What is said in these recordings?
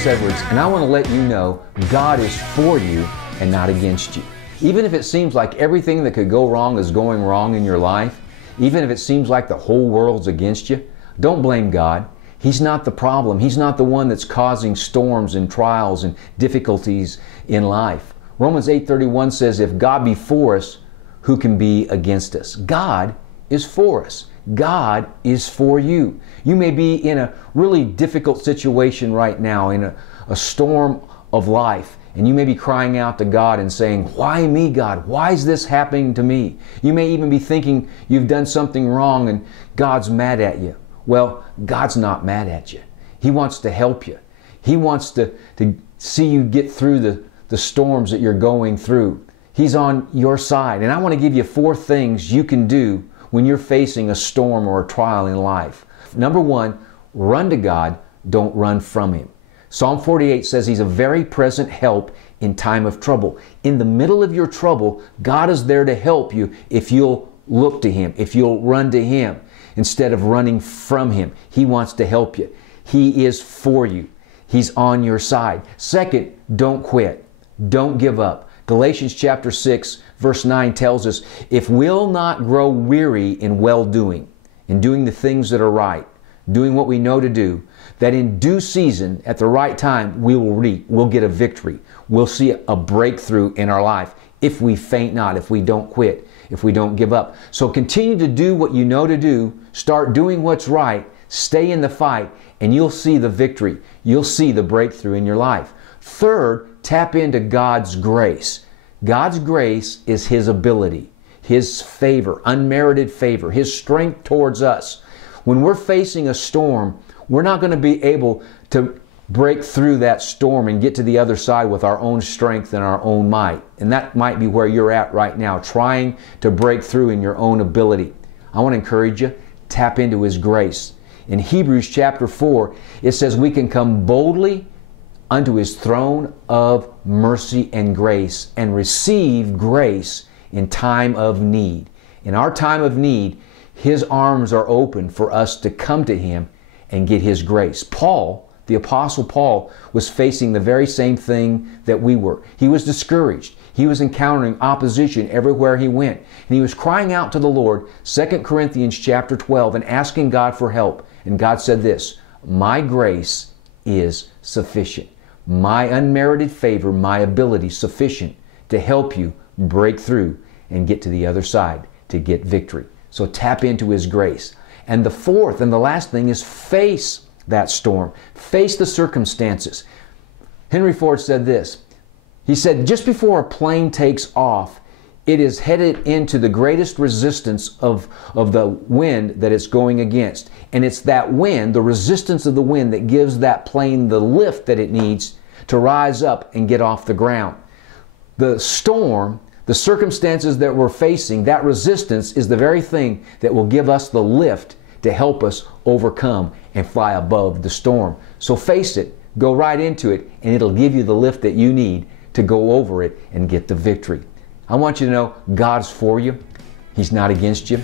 Chris Edwards, and I want to let you know God is for you and not against you. Even if it seems like everything that could go wrong is going wrong in your life, even if it seems like the whole world's against you, don't blame God. He's not the problem. He's not the one that's causing storms and trials and difficulties in life. Romans 8:31 says, if God be for us, who can be against us? God is for us. God is for you. You may be in a really difficult situation right now, in a storm of life, and you may be crying out to God and saying, why me, God? Why is this happening to me? You may even be thinking you've done something wrong and God's mad at you. Well, God's not mad at you. He wants to help you. He wants to see you get through the storms that you're going through. He's on your side. And I want to give you 4 things you can do when you're facing a storm or a trial in life. Number 1, run to God, don't run from Him. Psalm 48 says He's a very present help in time of trouble. In the middle of your trouble, God is there to help you if you'll look to Him, if you'll run to Him instead of running from Him. He wants to help you. He is for you. He's on your side. Second, don't quit. Don't give up. Galatians chapter 6 verse 9 tells us, if we'll not grow weary in well-doing, in doing the things that are right, doing what we know to do, that in due season, at the right time, we will reap, we'll get a victory. We'll see a breakthrough in our life if we faint not, if we don't quit, if we don't give up. So continue to do what you know to do, start doing what's right, stay in the fight, and you'll see the victory. You'll see the breakthrough in your life. Third, tap into God's grace. God's grace is His ability, His favor, unmerited favor, His strength towards us. When we're facing a storm, we're not going to be able to break through that storm and get to the other side with our own strength and our own might. And that might be where you're at right now, trying to break through in your own ability. I want to encourage you, tap into His grace. In Hebrews chapter 4, it says we can come boldly unto His throne of mercy and grace and receive grace in time of need. In our time of need, His arms are open for us to come to Him and get His grace. Paul, the Apostle Paul, was facing the very same thing that we were. He was discouraged. He was encountering opposition everywhere he went. And he was crying out to the Lord, 2 Corinthians chapter 12, and asking God for help. And God said this, my grace is sufficient. My unmerited favor, my ability sufficient to help you break through and get to the other side to get victory. So tap into His grace. And the fourth and the last thing is face that storm. Face the circumstances. Henry Ford said this. He said, just before a plane takes off, it is headed into the greatest resistance of the wind that it's going against. And it's that wind, the resistance of the wind, that gives that plane the lift that it needs to rise up and get off the ground. The storm, the circumstances that we're facing, that resistance is the very thing that will give us the lift to help us overcome and fly above the storm. So face it, go right into it, and it'll give you the lift that you need to go over it and get the victory. I want you to know God's for you. He's not against you.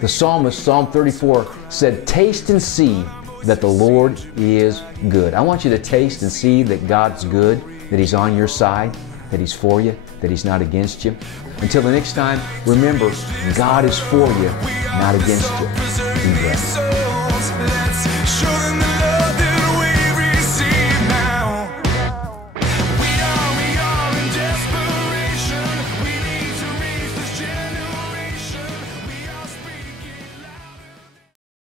The psalmist, Psalm 34, said, taste and see that the Lord is good. I want you to taste and see that God's good, that He's on your side, that He's for you, that He's not against you. Until the next time, remember, God is for you, not against you. Be blessed.